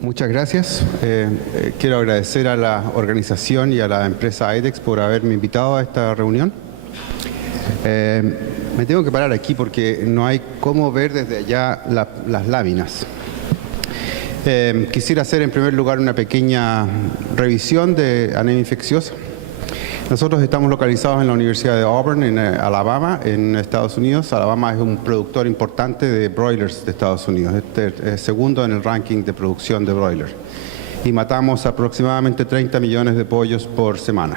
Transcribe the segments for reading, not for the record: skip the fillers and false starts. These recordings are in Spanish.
Muchas gracias. Quiero agradecer a la organización y a la empresa IDEX por haberme invitado a esta reunión. Me tengo que parar aquí porque no hay cómo ver desde allá las láminas. Quisiera hacer en primer lugar una pequeña revisión de anemia infecciosa. Nosotros estamos localizados en la Universidad de Auburn, en Alabama, en Estados Unidos. Alabama es un productor importante de broilers de Estados Unidos. Este es segundo en el ranking de producción de broilers. Y matamos aproximadamente 30 millones de pollos por semana.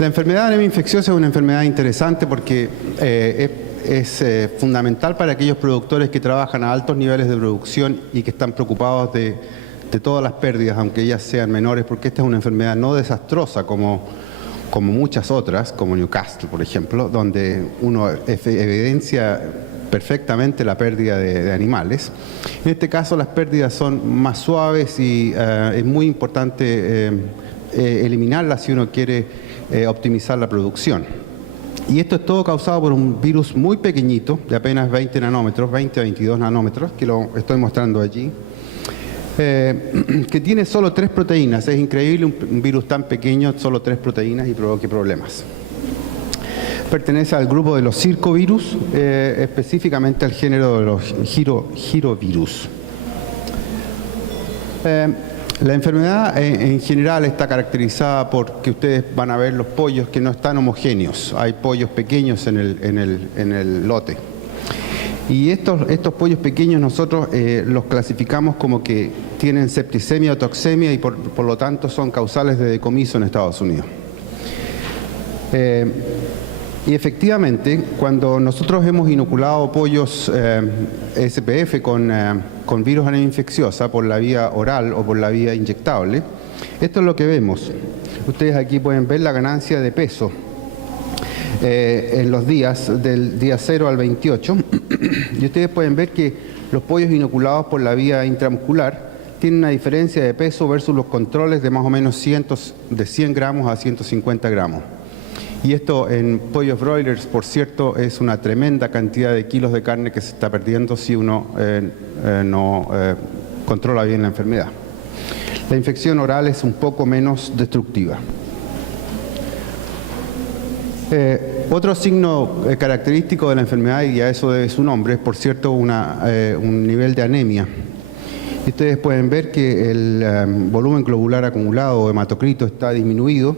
La enfermedad de anemia infecciosa es una enfermedad interesante porque es fundamental para aquellos productores que trabajan a altos niveles de producción y que están preocupados de todas las pérdidas, aunque ellas sean menores, porque esta es una enfermedad no desastrosa como muchas otras, como Newcastle, por ejemplo, donde uno evidencia perfectamente la pérdida de animales. En este caso las pérdidas son más suaves y es muy importante eliminarlas si uno quiere optimizar la producción. Y esto es todo causado por un virus muy pequeñito, de apenas 20 nanómetros, 20 a 22 nanómetros, que lo estoy mostrando allí, que tiene solo 3 proteínas. Es increíble un virus tan pequeño, solo 3 proteínas y provoque problemas. Pertenece al grupo de los circovirus, específicamente al género de los girovirus. La enfermedad en general está caracterizada por que ustedes van a ver los pollos que no están homogéneos. Hay pollos pequeños en el lote. Y estos pollos pequeños nosotros los clasificamos como que tienen septicemia o toxemia y por lo tanto son causales de decomiso en Estados Unidos. Y efectivamente, cuando nosotros hemos inoculado pollos SPF con virus anemia infecciosa por la vía oral o por la vía inyectable, esto es lo que vemos. Ustedes aquí pueden ver la ganancia de peso en los días, del día 0 al 28, y ustedes pueden ver que los pollos inoculados por la vía intramuscular tienen una diferencia de peso versus los controles de más o menos de 100 gramos a 150 gramos. Y esto en pollos broilers, por cierto, es una tremenda cantidad de kilos de carne que se está perdiendo si uno no controla bien la enfermedad. La infección oral es un poco menos destructiva. Otro signo característico de la enfermedad, y a eso debe su nombre, es por cierto un nivel de anemia. Y ustedes pueden ver que el volumen globular acumulado o hematocrito está disminuido.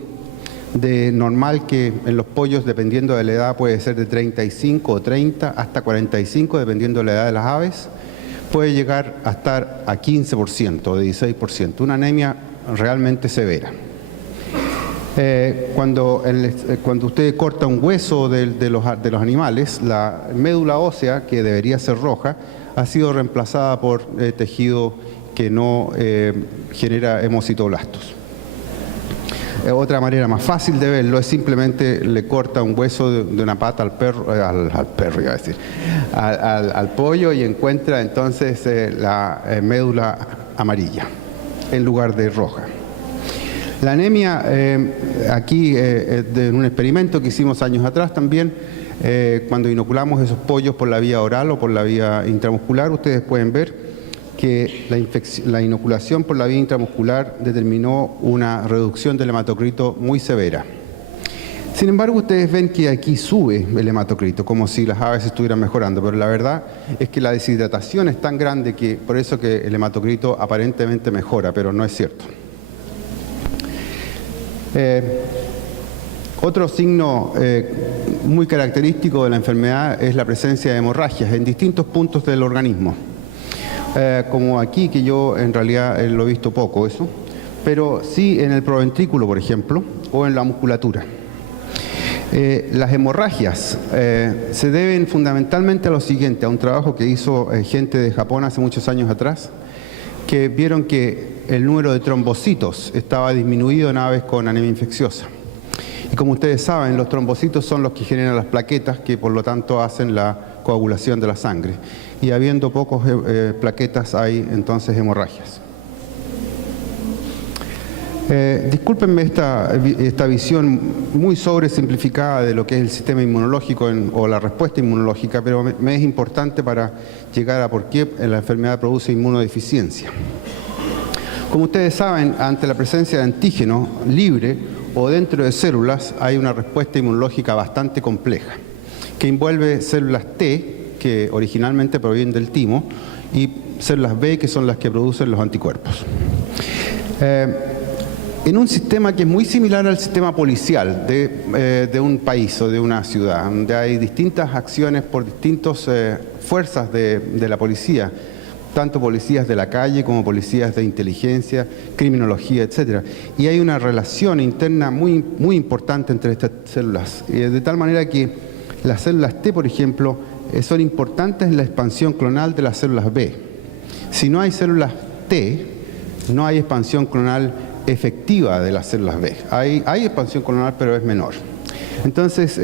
De normal que en los pollos, dependiendo de la edad, puede ser de 35 o 30 hasta 45, dependiendo de la edad de las aves, puede llegar a estar a 15% o de 16%, una anemia realmente severa. Cuando usted corta un hueso de los animales, la médula ósea, que debería ser roja, ha sido reemplazada por tejido que no genera hemocitoblastos. Otra manera más fácil de verlo es simplemente le corta un hueso de una pata al pollo y encuentra entonces la médula amarilla en lugar de roja. La anemia, aquí en un experimento que hicimos años atrás también, cuando inoculamos esos pollos por la vía oral o por la vía intramuscular, ustedes pueden ver que la inoculación por la vía intramuscular determinó una reducción del hematocrito muy severa. Sin embargo, ustedes ven que aquí sube el hematocrito, como si las aves estuvieran mejorando, pero la verdad es que la deshidratación es tan grande que por eso que el hematocrito aparentemente mejora, pero no es cierto. Otro signo muy característico de la enfermedad es la presencia de hemorragias en distintos puntos del organismo. Como aquí, que yo en realidad lo he visto poco eso, pero sí en el proventrículo, por ejemplo, o en la musculatura. Las hemorragias se deben fundamentalmente a lo siguiente, a un trabajo que hizo gente de Japón hace muchos años atrás, que vieron que el número de trombocitos estaba disminuido en aves con anemia infecciosa. Y como ustedes saben, los trombocitos son los que generan las plaquetas, que por lo tanto hacen la coagulación de la sangre. Y habiendo pocos plaquetas hay entonces hemorragias. Discúlpenme esta visión muy sobresimplificada de lo que es el sistema inmunológico o la respuesta inmunológica, pero me es importante para llegar a por qué la enfermedad produce inmunodeficiencia. Como ustedes saben, ante la presencia de antígeno libre o dentro de células hay una respuesta inmunológica bastante compleja, que envuelve células T, que originalmente provienen del timo, y células B, que son las que producen los anticuerpos. En un sistema que es muy similar al sistema policial de un país o de una ciudad, donde hay distintas acciones por distintas fuerzas de la policía, tanto policías de la calle como policías de inteligencia, criminología, etc. Y hay una relación interna muy, muy importante entre estas células, de tal manera que las células T, por ejemplo, son importantes en la expansión clonal de las células B. Si no hay células T, no hay expansión clonal efectiva de las células B. Hay expansión clonal, pero es menor. Entonces,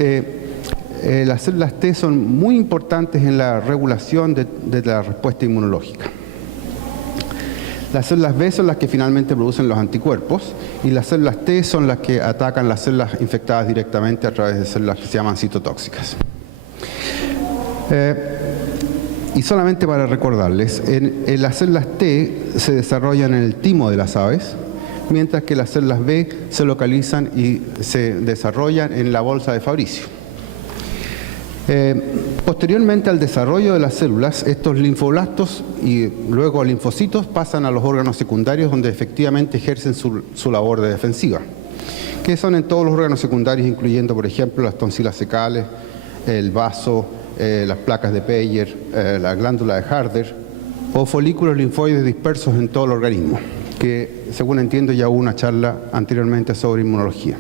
las células T son muy importantes en la regulación de la respuesta inmunológica. Las células B son las que finalmente producen los anticuerpos y las células T son las que atacan las células infectadas directamente a través de células que se llaman citotóxicas. Y solamente para recordarles, en las células T se desarrollan en el timo de las aves, mientras que las células B se localizan y se desarrollan en la bolsa de Fabricio. Posteriormente al desarrollo de las células, estos linfoblastos y luego linfocitos pasan a los órganos secundarios donde efectivamente ejercen su labor de defensiva, que son en todos los órganos secundarios, incluyendo, por ejemplo, las tonsilas fecales, el vaso, las placas de Peyer, la glándula de Harder o folículos linfoides dispersos en todo el organismo, que según entiendo ya hubo una charla anteriormente sobre inmunología.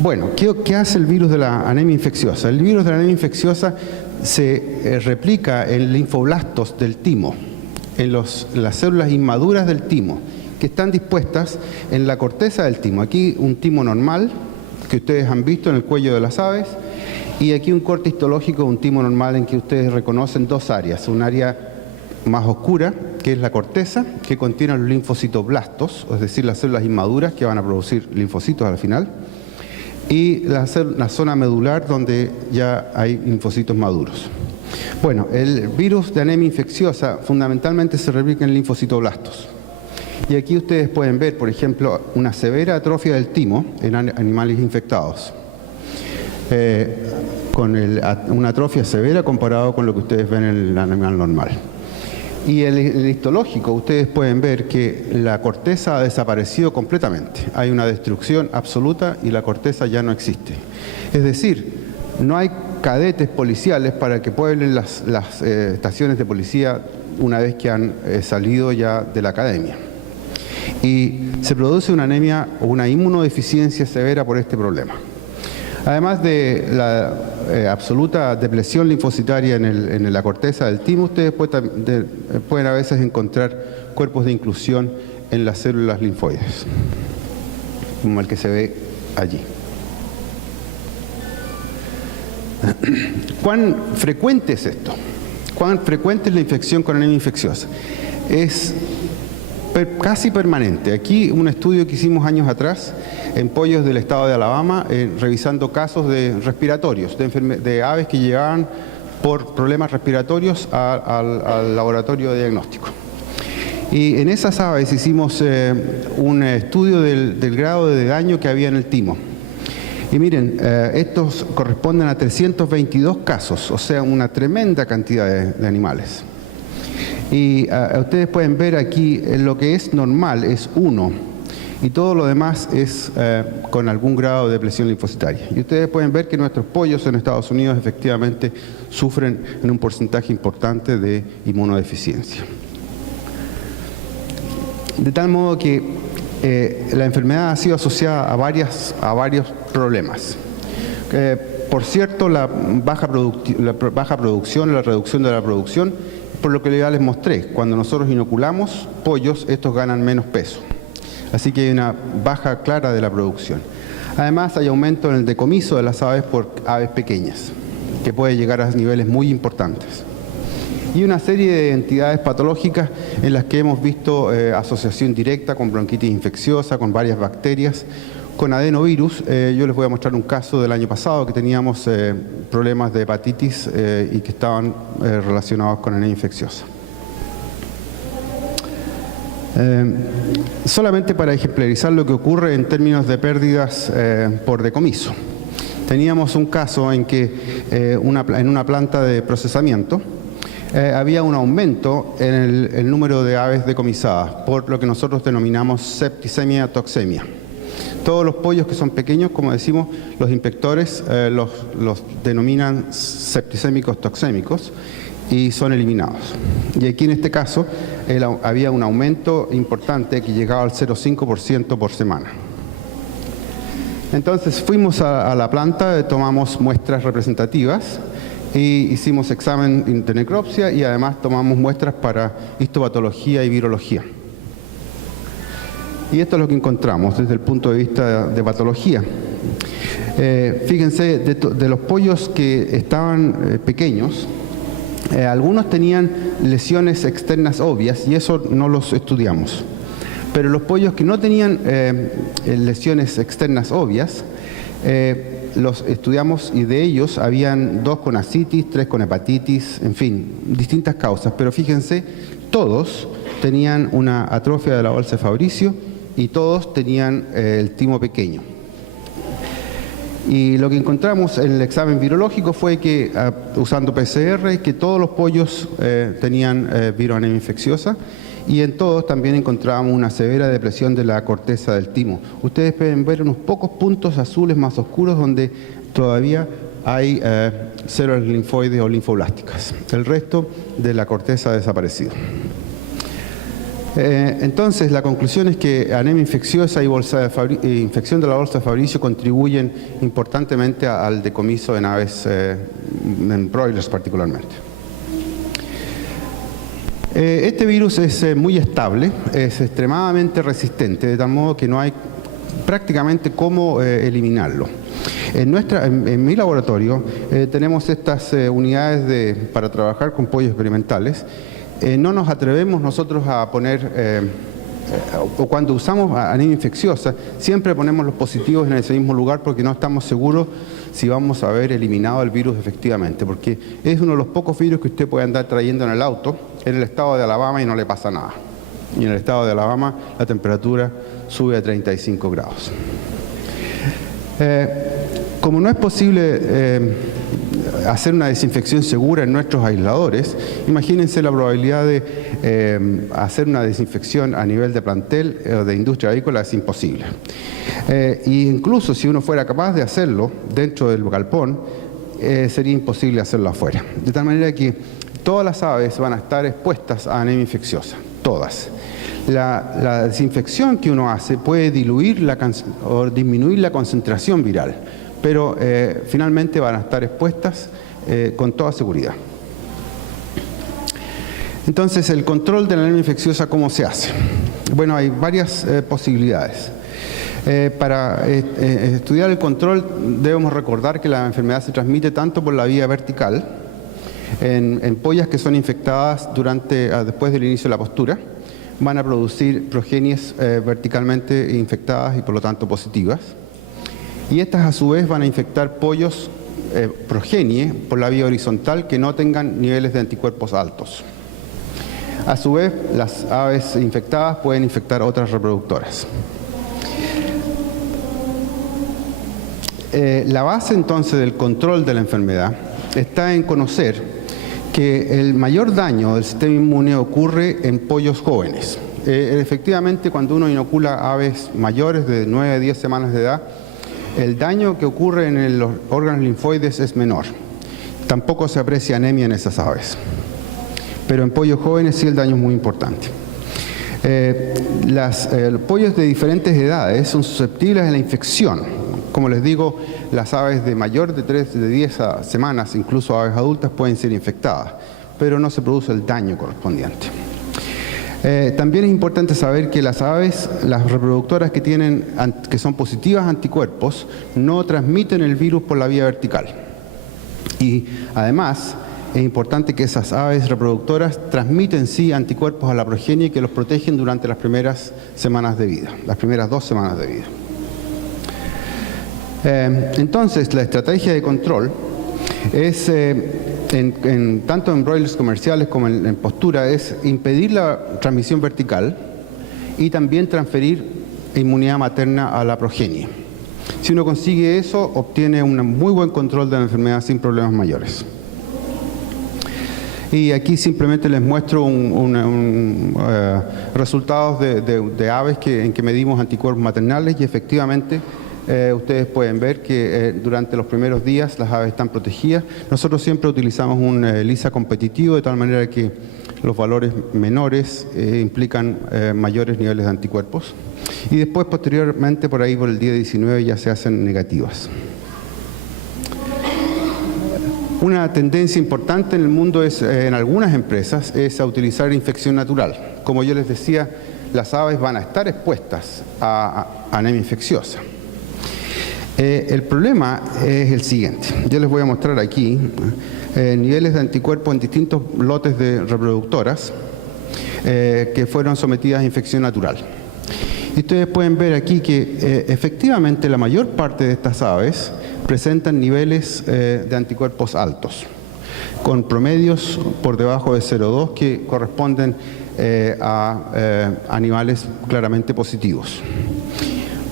Bueno, ¿qué hace el virus de la anemia infecciosa? El virus de la anemia infecciosa se replica en linfoblastos del timo, en las células inmaduras del timo, que están dispuestas en la corteza del timo. Aquí un timo normal, que ustedes han visto en el cuello de las aves, y aquí un corte histológico de un timo normal en que ustedes reconocen dos áreas. Un área más oscura, que es la corteza, que contiene los linfocitoblastos, es decir, las células inmaduras que van a producir linfocitos al final, y la zona medular donde ya hay linfocitos maduros. Bueno, el virus de anemia infecciosa fundamentalmente se replica en linfocitoblastos. Y aquí ustedes pueden ver, por ejemplo, una severa atrofia del timo en animales infectados. Con una atrofia severa comparado con lo que ustedes ven en el animal normal. Y el histológico, ustedes pueden ver que la corteza ha desaparecido completamente. Hay una destrucción absoluta y la corteza ya no existe. Es decir, no hay cadetes policiales para que pueblen las estaciones de policía una vez que han salido ya de la academia. Y se produce una anemia o una inmunodeficiencia severa por este problema. Además de la absoluta depresión linfocitaria en la corteza del timo, ustedes pueden a veces encontrar cuerpos de inclusión en las células linfoides, como el que se ve allí. ¿Cuán frecuente es esto? ¿Cuán frecuente es la infección con anemia infecciosa? Es casi permanente. Aquí un estudio que hicimos años atrás en pollos del estado de Alabama, revisando casos de respiratorios, de aves que llegaban por problemas respiratorios al laboratorio de diagnóstico. Y en esas aves hicimos un estudio del grado de daño que había en el timo. Y miren, estos corresponden a 322 casos, o sea, una tremenda cantidad de animales. Y ustedes pueden ver aquí lo que es normal es 1 y todo lo demás es con algún grado de depresión linfocitaria. Y ustedes pueden ver que nuestros pollos en Estados Unidos efectivamente sufren en un porcentaje importante de inmunodeficiencia. De tal modo que la enfermedad ha sido asociada a varios problemas. Por cierto, la baja producción, la reducción de la producción, por lo que ya les mostré, cuando nosotros inoculamos pollos, estos ganan menos peso. Así que hay una baja clara de la producción. Además, hay aumento en el decomiso de las aves por aves pequeñas, que puede llegar a niveles muy importantes. y una serie de entidades patológicas en las que hemos visto asociación directa con bronquitis infecciosa, con varias bacterias, con adenovirus. Yo les voy a mostrar un caso del año pasado que teníamos problemas de hepatitis y que estaban relacionados con anemia infecciosa. Solamente para ejemplarizar lo que ocurre en términos de pérdidas por decomiso. Teníamos un caso en que en una planta de procesamiento había un aumento en el número de aves decomisadas por lo que nosotros denominamos septicemia toxemia. Todos los pollos que son pequeños, como decimos, los inspectores los denominan septicémicos toxémicos y son eliminados. Y aquí en este caso había un aumento importante que llegaba al 0,5% por semana. Entonces fuimos a la planta, tomamos muestras representativas y hicimos examen de necropsia y además tomamos muestras para histopatología y virología. Y esto es lo que encontramos desde el punto de vista de patología. Fíjense, de los pollos que estaban pequeños, algunos tenían lesiones externas obvias y eso no los estudiamos. Pero los pollos que no tenían lesiones externas obvias, los estudiamos y de ellos habían 2 con ascitis, 3 con hepatitis, en fin, distintas causas. Pero fíjense, todos tenían una atrofia de la bolsa de Fabricio y todos tenían el timo pequeño. Y lo que encontramos en el examen virológico fue que, usando PCR, que todos los pollos tenían viroanemia infecciosa y en todos también encontrábamos una severa depresión de la corteza del timo. Ustedes pueden ver unos pocos puntos azules más oscuros donde todavía hay células linfoides o linfoblásticas. El resto de la corteza ha desaparecido. Entonces, la conclusión es que anemia infecciosa y infección de la bolsa de Fabricio contribuyen importantemente al decomiso en aves, en broilers particularmente. Este virus es muy estable, es extremadamente resistente, de tal modo que no hay prácticamente cómo eliminarlo. En mi laboratorio tenemos estas unidades para trabajar con pollos experimentales. No nos atrevemos nosotros a poner, o cuando usamos anemia infecciosa, siempre ponemos los positivos en ese mismo lugar porque no estamos seguros si vamos a haber eliminado el virus efectivamente, porque es uno de los pocos virus que usted puede andar trayendo en el auto en el estado de Alabama y no le pasa nada. Y en el estado de Alabama la temperatura sube a 35 grados. Como no es posible hacer una desinfección segura en nuestros aisladores, imagínense la probabilidad de hacer una desinfección a nivel de plantel o de industria avícola es imposible. Y incluso si uno fuera capaz de hacerlo dentro del galpón, sería imposible hacerlo afuera. De tal manera que todas las aves van a estar expuestas a anemia infecciosa, todas. La desinfección que uno hace puede diluir o disminuir la concentración viral, pero finalmente van a estar expuestas con toda seguridad. Entonces, el control de la anemia infecciosa, ¿cómo se hace? Bueno, hay varias posibilidades. Para estudiar el control debemos recordar que la enfermedad se transmite tanto por la vía vertical, en pollas que son infectadas después del inicio de la postura, van a producir progenies verticalmente infectadas y por lo tanto positivas. Y estas a su vez van a infectar pollos progenie por la vía horizontal que no tengan niveles de anticuerpos altos. A su vez, las aves infectadas pueden infectar otras reproductoras. La base entonces del control de la enfermedad está en conocer que el mayor daño del sistema inmune ocurre en pollos jóvenes. Efectivamente, cuando uno inocula aves mayores de 9 a 10 semanas de edad, el daño que ocurre en los órganos linfoides es menor. Tampoco se aprecia anemia en esas aves. Pero en pollos jóvenes sí el daño es muy importante. Los pollos de diferentes edades son susceptibles a la infección. Como les digo, las aves de mayor de 10 semanas, incluso aves adultas, pueden ser infectadas, pero no se produce el daño correspondiente. También es importante saber que las aves, las reproductoras que son positivas a anticuerpos, no transmiten el virus por la vía vertical. Y además, es importante que esas aves reproductoras transmiten sí anticuerpos a la progenie que los protegen durante las primeras semanas de vida, las primeras 2 semanas de vida. Entonces, la estrategia de control es, tanto en broilers comerciales como en postura, es impedir la transmisión vertical y también transferir inmunidad materna a la progenie. Si uno consigue eso, obtiene un muy buen control de la enfermedad sin problemas mayores. Y aquí simplemente les muestro resultados de aves en que medimos anticuerpos maternales y efectivamente ustedes pueden ver que durante los primeros días las aves están protegidas. Nosotros siempre utilizamos un ELISA competitivo de tal manera que los valores menores implican mayores niveles de anticuerpos. Y después, posteriormente, por ahí por el día 19 ya se hacen negativas. Una tendencia importante en el mundo es, en algunas empresas, es a utilizar infección natural. Como yo les decía, las aves van a estar expuestas a anemia infecciosa. El problema es el siguiente. Yo les voy a mostrar aquí niveles de anticuerpos en distintos lotes de reproductoras que fueron sometidas a infección natural. Y ustedes pueden ver aquí que efectivamente la mayor parte de estas aves presentan niveles de anticuerpos altos, con promedios por debajo de 0,2 que corresponden a animales claramente positivos.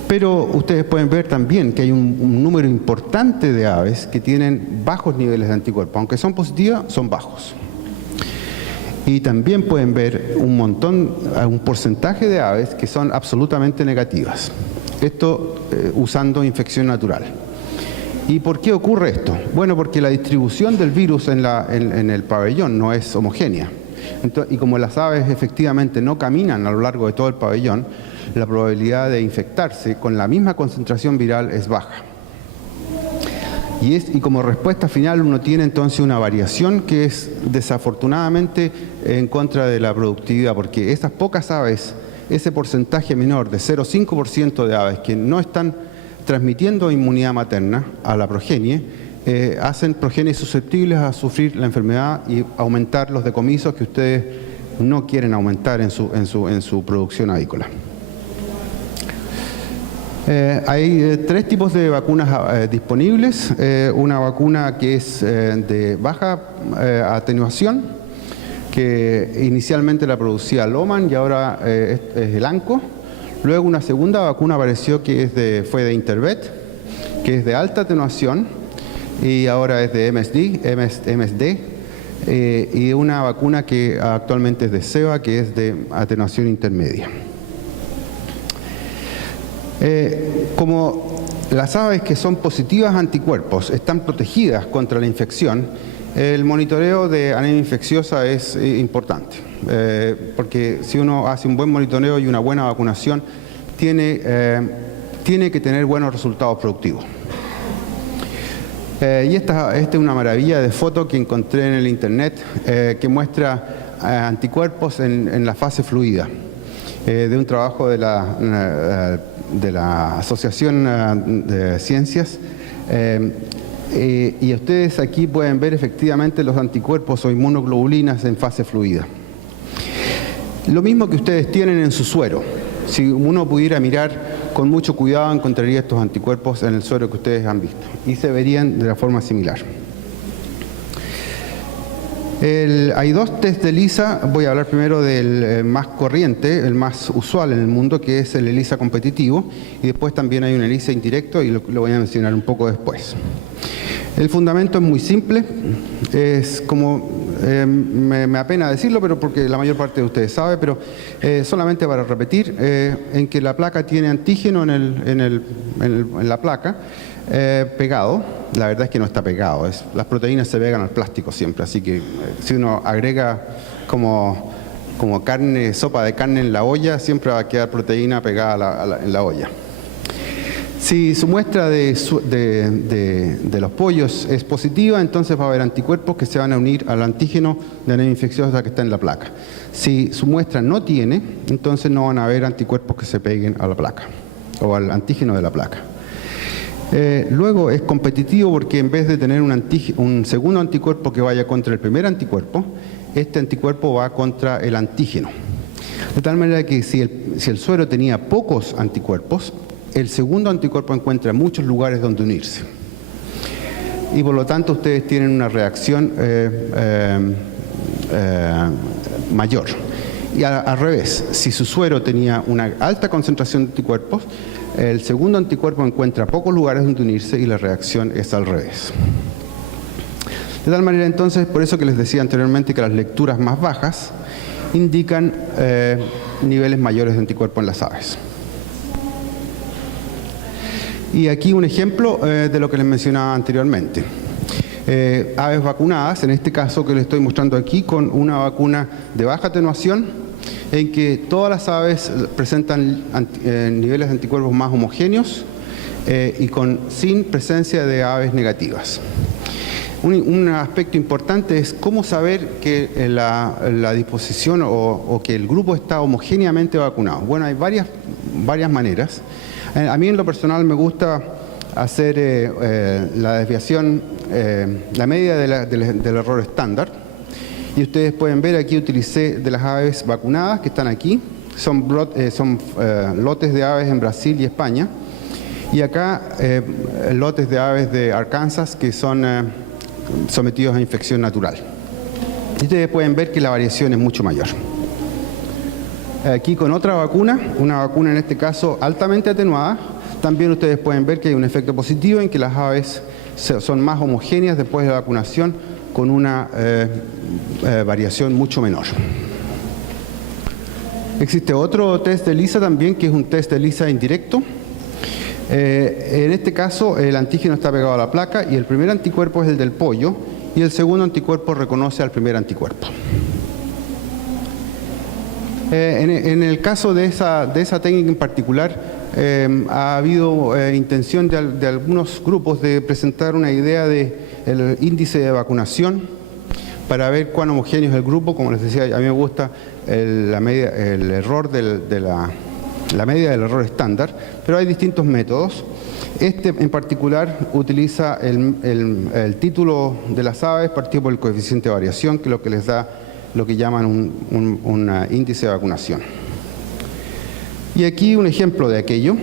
Pero ustedes pueden ver también que hay un número importante de aves que tienen bajos niveles de anticuerpos, aunque son positivas, son bajos. Y también pueden ver un porcentaje de aves que son absolutamente negativas. Esto usando infección natural. ¿Y por qué ocurre esto? Bueno, porque la distribución del virus en el pabellón no es homogénea. Entonces, y como las aves efectivamente no caminan a lo largo de todo el pabellón, la probabilidad de infectarse con la misma concentración viral es baja. Y como respuesta final uno tiene entonces una variación que es desafortunadamente en contra de la productividad, porque esas pocas aves, ese porcentaje menor de 0,5% de aves que no están transmitiendo inmunidad materna a la progenie, hacen progenies susceptibles a sufrir la enfermedad y aumentar los decomisos que ustedes no quieren aumentar en su producción avícola. Hay 3 tipos de vacunas disponibles. Una vacuna que es de baja atenuación, que inicialmente la producía Lohmann y ahora es el ANCO. Luego una segunda vacuna apareció que fue de Intervet, que es de alta atenuación y ahora es de MSD. Y una vacuna que actualmente es de Ceva, que es de atenuación intermedia. Como las aves que son positivas a anticuerpos están protegidas contra la infección, el monitoreo de anemia infecciosa es importante, porque si uno hace un buen monitoreo y una buena vacunación, tiene que tener buenos resultados productivos. Y esta es una maravilla de foto que encontré en el internet que muestra anticuerpos en la fase fluida, de un trabajo de la Asociación de Ciencias. Y ustedes aquí pueden ver efectivamente los anticuerpos o inmunoglobulinas en fase fluida. Lo mismo que ustedes tienen en su suero. Si uno pudiera mirar con mucho cuidado, encontraría estos anticuerpos en el suero que ustedes han visto y se verían de la forma similar. Hay 2 test de ELISA. Voy a hablar primero del más corriente, el más usual en el mundo, que es el ELISA competitivo, y después también hay un ELISA indirecto y lo voy a mencionar un poco después. El fundamento es muy simple, es como, me apena decirlo, pero porque la mayor parte de ustedes sabe, pero solamente para repetir, en que la placa tiene antígeno en la placa pegado. La verdad es que no está pegado, las proteínas se pegan al plástico siempre, así que si uno agrega como carne, sopa de carne en la olla, siempre va a quedar proteína pegada en la olla. Si su muestra de los pollos es positiva, entonces va a haber anticuerpos que se van a unir al antígeno de anemia infecciosa que está en la placa. Si su muestra no tiene, entonces no van a haber anticuerpos que se peguen a la placa o al antígeno de la placa. Luego es competitivo porque en vez de tener un segundo anticuerpo que vaya contra el primer anticuerpo, este anticuerpo va contra el antígeno. De tal manera que si el suero tenía pocos anticuerpos, el segundo anticuerpo encuentra muchos lugares donde unirse. Y por lo tanto ustedes tienen una reacción mayor. Y al revés, si su suero tenía una alta concentración de anticuerpos, el segundo anticuerpo encuentra pocos lugares donde unirse y la reacción es al revés. De tal manera entonces, por eso que les decía anteriormente que las lecturas más bajas indican niveles mayores de anticuerpos en las aves. Y aquí un ejemplo de lo que les mencionaba anteriormente. Aves vacunadas, en este caso que les estoy mostrando aquí, con una vacuna de baja atenuación, en que todas las aves presentan niveles de anticuerpos más homogéneos y sin presencia de aves negativas. Un aspecto importante es cómo saber que la disposición o que el grupo está homogéneamente vacunado. Bueno, hay varias maneras. A mí en lo personal me gusta hacer la desviación, la medida del error estándar. Y ustedes pueden ver aquí utilicé de las aves vacunadas que están aquí. Son lotes de aves en Brasil y España. Y acá lotes de aves de Arkansas que son sometidos a infección natural. Y ustedes pueden ver que la variación es mucho mayor. Aquí con otra vacuna, una vacuna en este caso altamente atenuada, también ustedes pueden ver que hay un efecto positivo en que las aves son más homogéneas después de la vacunación con una variación mucho menor. Existe otro test de ELISA también, que es un test de ELISA indirecto. En este caso el antígeno está pegado a la placa y el primer anticuerpo es el del pollo y el segundo anticuerpo reconoce al primer anticuerpo. En el caso de esa técnica en particular, ha habido intención de algunos grupos de presentar una idea del índice de vacunación para ver cuán homogéneo es el grupo. Como les decía, a mí me gusta la media del error pero hay distintos métodos. Este en particular utiliza el título de las aves partido por el coeficiente de variación, que es lo que les da lo que llaman un índice de vacunación. Y aquí un ejemplo de aquello,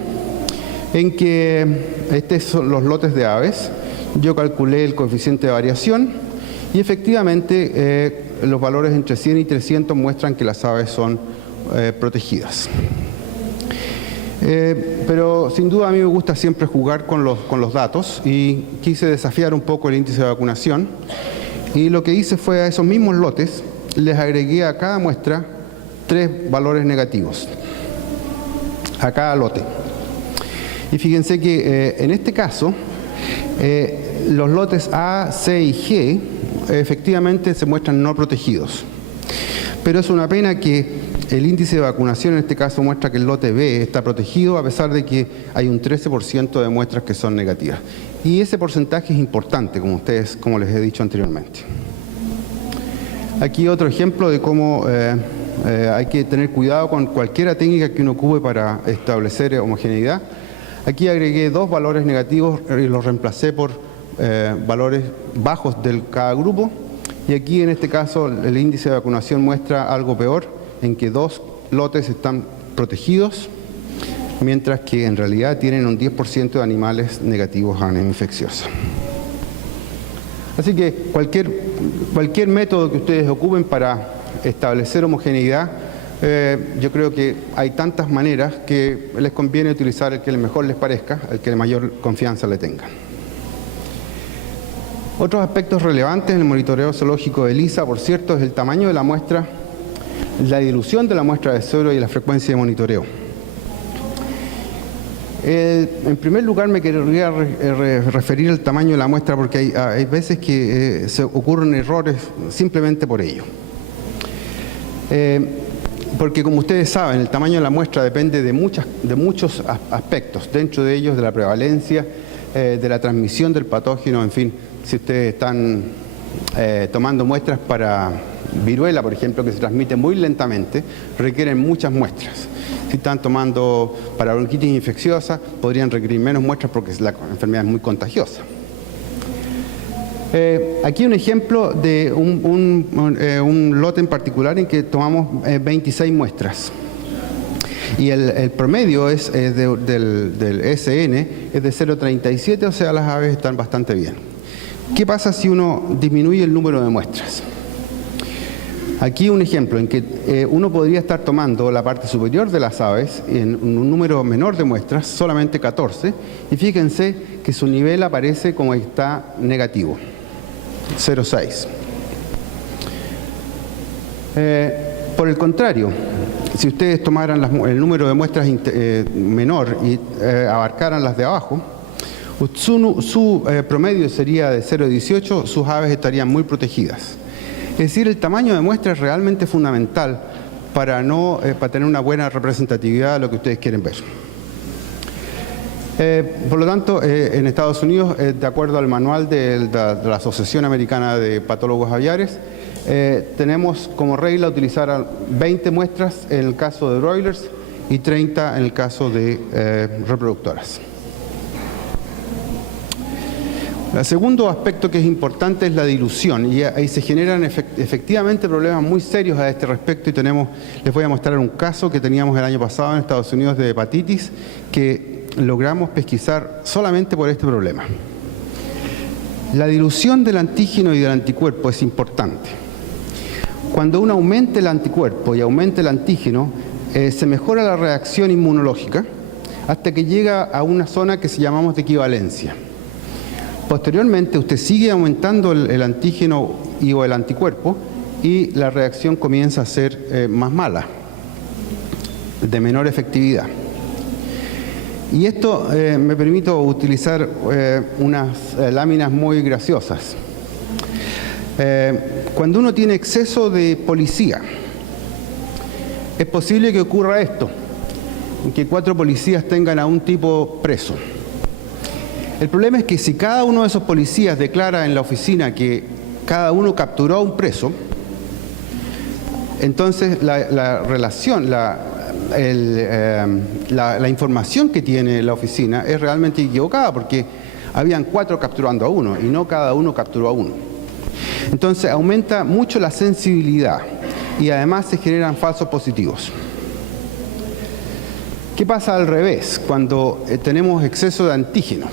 en que estos son los lotes de aves. Yo calculé el coeficiente de variación y efectivamente los valores entre 100 y 300 muestran que las aves son protegidas. Pero sin duda a mí me gusta siempre jugar con los datos y quise desafiar un poco el índice de vacunación. Y lo que hice fue a esos mismos lotes les agregué a cada muestra 3 valores negativos a cada lote. Y fíjense que en este caso los lotes A, C y G efectivamente se muestran no protegidos. Pero es una pena que el índice de vacunación en este caso muestra que el lote B está protegido a pesar de que hay un 13% de muestras que son negativas. Y ese porcentaje es importante, como les he dicho anteriormente. Aquí otro ejemplo de cómo hay que tener cuidado con cualquier técnica que uno ocupe para establecer homogeneidad. Aquí agregué 2 valores negativos y los reemplacé por valores bajos de cada grupo. Y aquí en este caso el índice de vacunación muestra algo peor, en que 2 lotes están protegidos, mientras que en realidad tienen un 10% de animales negativos a anemia infecciosa. Así que cualquier método que ustedes ocupen para establecer homogeneidad, yo creo que hay tantas maneras que les conviene utilizar el que mejor les parezca, el que mayor confianza le tengan. Otros aspectos relevantes en el monitoreo zoológico de ELISA, por cierto, es el tamaño de la muestra, la dilución de la muestra de suero y la frecuencia de monitoreo. En primer lugar me querría referir al tamaño de la muestra porque hay veces que se ocurren errores simplemente por ello. Porque como ustedes saben, el tamaño de la muestra depende de muchos aspectos, dentro de ellos de la prevalencia, de la transmisión del patógeno, en fin, si ustedes están tomando muestras para viruela, por ejemplo, que se transmite muy lentamente, requieren muchas muestras. Si están tomando para bronquitis infecciosa, podrían requerir menos muestras porque la enfermedad es muy contagiosa. Aquí un ejemplo de un lote en particular en que tomamos 26 muestras. Y el promedio es, del SN es de 0,37, o sea, las aves están bastante bien. ¿Qué pasa si uno disminuye el número de muestras? Aquí un ejemplo en que uno podría estar tomando la parte superior de las aves en un número menor de muestras, solamente 14, y fíjense que su nivel aparece como está negativo, 0,6. Por el contrario, si ustedes tomaran el número de muestras menor y abarcaran las de abajo, su promedio sería de 0,18, sus aves estarían muy protegidas. Es decir, el tamaño de muestra es realmente fundamental para tener una buena representatividad de lo que ustedes quieren ver. Por lo tanto, en Estados Unidos, de acuerdo al manual de la Asociación Americana de Patólogos Aviares, tenemos como regla utilizar 20 muestras en el caso de broilers y 30 en el caso de reproductoras. El segundo aspecto que es importante es la dilución, y ahí se generan efectivamente problemas muy serios a este respecto, y les voy a mostrar un caso que teníamos el año pasado en Estados Unidos de hepatitis que logramos pesquisar solamente por este problema. La dilución del antígeno y del anticuerpo es importante. Cuando uno aumenta el anticuerpo y aumenta el antígeno, se mejora la reacción inmunológica hasta que llega a una zona que llamamos de equivalencia. Posteriormente, usted sigue aumentando el antígeno o el anticuerpo y la reacción comienza a ser más mala, de menor efectividad. Y esto me permite utilizar unas láminas muy graciosas. Cuando uno tiene exceso de policía, es posible que ocurra esto, que 4 policías tengan a un tipo preso. El problema es que si cada uno de esos policías declara en la oficina que cada uno capturó a un preso, entonces la relación, la información que tiene la oficina es realmente equivocada, porque habían 4 capturando a uno y no cada uno capturó a uno. Entonces aumenta mucho la sensibilidad y además se generan falsos positivos. ¿Qué pasa al revés cuando tenemos exceso de antígeno?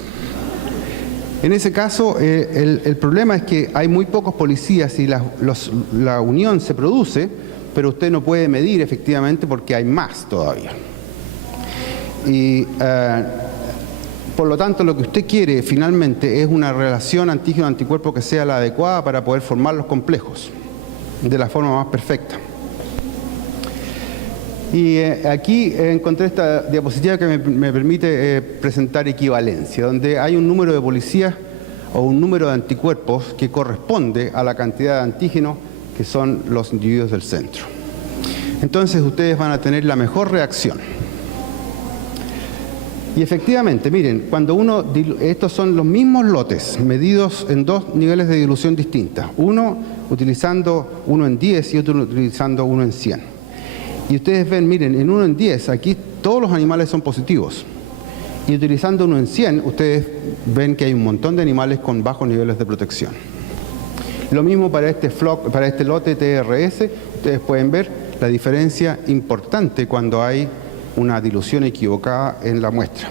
En ese caso, el problema es que hay muy pocos policías y la unión se produce, pero usted no puede medir efectivamente porque hay más todavía. Y por lo tanto, lo que usted quiere finalmente es una relación antígeno-anticuerpo que sea la adecuada para poder formar los complejos de la forma más perfecta. Y aquí encontré esta diapositiva que me permite presentar equivalencia, donde hay un número de policías o un número de anticuerpos que corresponde a la cantidad de antígeno que son los individuos del centro. Entonces ustedes van a tener la mejor reacción. Y efectivamente, miren, estos son los mismos lotes medidos en 2 niveles de dilución distintas, uno utilizando 1 en 10 y otro utilizando 1 en 100. Y ustedes ven, miren, en 1 en 10, aquí todos los animales son positivos. Y utilizando 1 en 100, ustedes ven que hay un montón de animales con bajos niveles de protección. Lo mismo para este lote TRS, ustedes pueden ver la diferencia importante cuando hay una dilución equivocada en la muestra.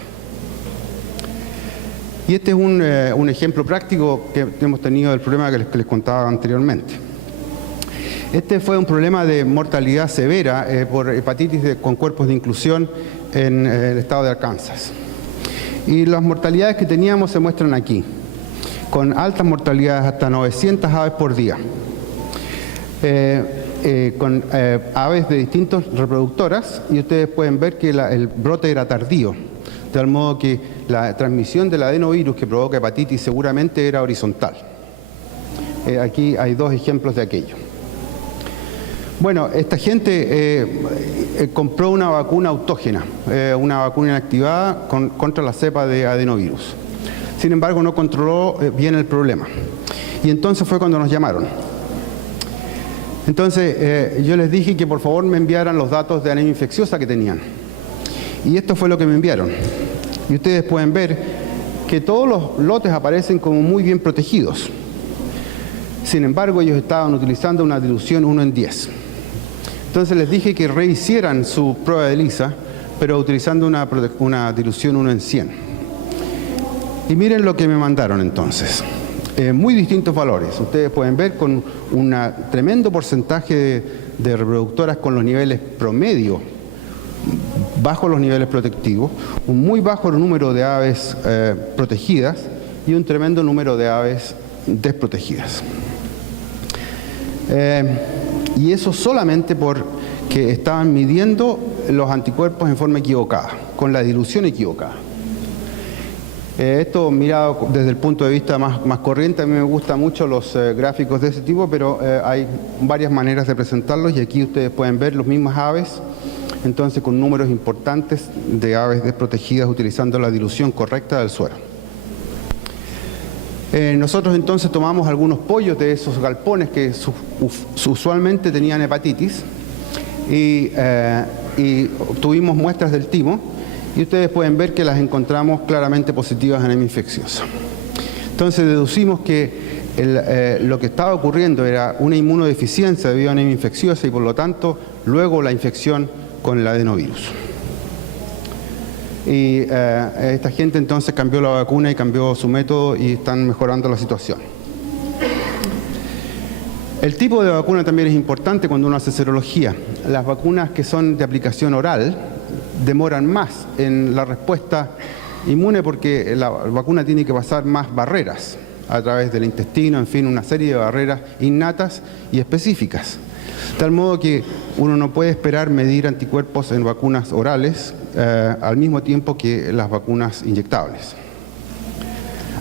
Y este es un ejemplo práctico que hemos tenido del problema que les contaba anteriormente. Este fue un problema de mortalidad severa por hepatitis con cuerpos de inclusión en el estado de Arkansas. Y las mortalidades que teníamos se muestran aquí, con altas mortalidades hasta 900 aves por día, con aves de distintas reproductoras, y ustedes pueden ver que el brote era tardío, de tal modo que la transmisión del adenovirus que provoca hepatitis seguramente era horizontal. Aquí hay 2 ejemplos de aquello. Bueno, esta gente compró una vacuna autógena, una vacuna inactivada contra la cepa de adenovirus. Sin embargo, no controló bien el problema. Y entonces fue cuando nos llamaron. Entonces, yo les dije que por favor me enviaran los datos de anemia infecciosa que tenían. Y esto fue lo que me enviaron. Y ustedes pueden ver que todos los lotes aparecen como muy bien protegidos. Sin embargo, ellos estaban utilizando una dilución 1 en 10. Entonces les dije que rehicieran su prueba de ELISA, pero utilizando una dilución 1 en 100. Y miren lo que me mandaron entonces. Muy distintos valores. Ustedes pueden ver con un tremendo porcentaje de reproductoras con los niveles promedio bajo los niveles protectivos, un muy bajo número de aves protegidas y un tremendo número de aves desprotegidas. Y eso solamente porque estaban midiendo los anticuerpos en forma equivocada, con la dilución equivocada. Esto mirado desde el punto de vista más corriente, a mí me gustan mucho los gráficos de ese tipo, pero hay varias maneras de presentarlos y aquí ustedes pueden ver las mismas aves, entonces con números importantes de aves desprotegidas utilizando la dilución correcta del suero. Nosotros entonces tomamos algunos pollos de esos galpones que usualmente tenían hepatitis y obtuvimos muestras del timo y ustedes pueden ver que las encontramos claramente positivas a anemia infecciosa. Entonces deducimos que lo que estaba ocurriendo era una inmunodeficiencia debido a anemia infecciosa y por lo tanto luego la infección con el adenovirus. Y esta gente entonces cambió la vacuna y cambió su método y están mejorando la situación. El tipo de vacuna también es importante cuando uno hace serología. Las vacunas que son de aplicación oral demoran más en la respuesta inmune porque la vacuna tiene que pasar más barreras a través del intestino, en fin, una serie de barreras innatas y específicas. De tal modo que uno no puede esperar medir anticuerpos en vacunas orales al mismo tiempo que las vacunas inyectables.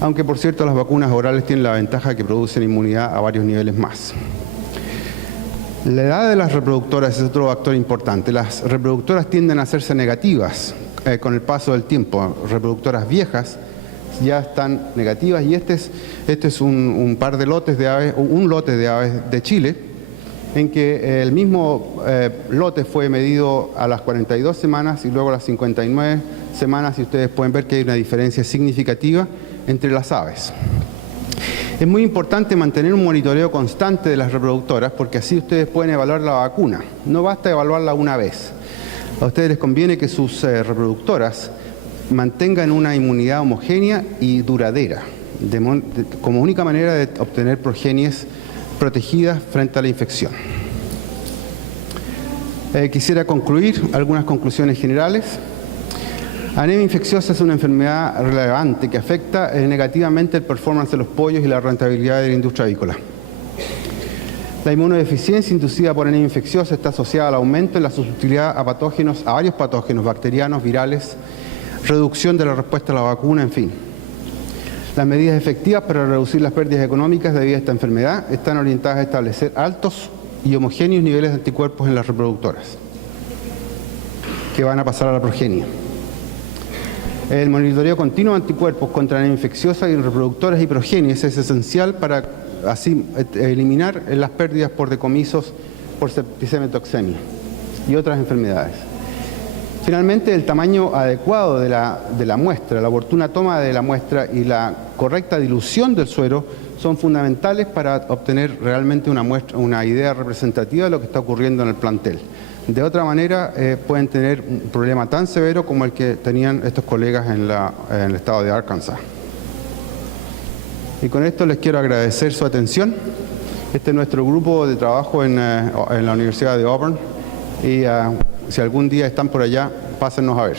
Aunque, por cierto, las vacunas orales tienen la ventaja que producen inmunidad a varios niveles más. La edad de las reproductoras es otro factor importante. Las reproductoras tienden a hacerse negativas con el paso del tiempo. Reproductoras viejas ya están negativas y este es un par de lotes de aves, un lote de aves de Chile, en que el mismo lote fue medido a las 42 semanas y luego a las 59 semanas y ustedes pueden ver que hay una diferencia significativa entre las aves. Es muy importante mantener un monitoreo constante de las reproductoras porque así ustedes pueden evaluar la vacuna. No basta evaluarla una vez. A ustedes les conviene que sus reproductoras mantengan una inmunidad homogénea y duradera, como única manera de obtener progenies protegidas frente a la infección. Quisiera concluir algunas conclusiones generales. Anemia infecciosa es una enfermedad relevante que afecta negativamente el performance de los pollos y la rentabilidad de la industria avícola. La inmunodeficiencia inducida por anemia infecciosa está asociada al aumento en la susceptibilidad a patógenos, a varios patógenos bacterianos, virales, reducción de la respuesta a la vacuna, en fin. Las medidas efectivas para reducir las pérdidas económicas debido a esta enfermedad están orientadas a establecer altos y homogéneos niveles de anticuerpos en las reproductoras, que van a pasar a la progenie. El monitoreo continuo de anticuerpos contra anemia infecciosa en reproductoras y progenies es esencial para así eliminar las pérdidas por decomisos por septicemia y toxemia y otras enfermedades. Finalmente, el tamaño adecuado de la muestra, la oportuna toma de la muestra y la correcta dilución del suero son fundamentales para obtener realmente una idea representativa de lo que está ocurriendo en el plantel. De otra manera, pueden tener un problema tan severo como el que tenían estos colegas en el estado de Arkansas. Y con esto les quiero agradecer su atención. Este es nuestro grupo de trabajo en la Universidad de Auburn y si algún día están por allá, pásennos a ver.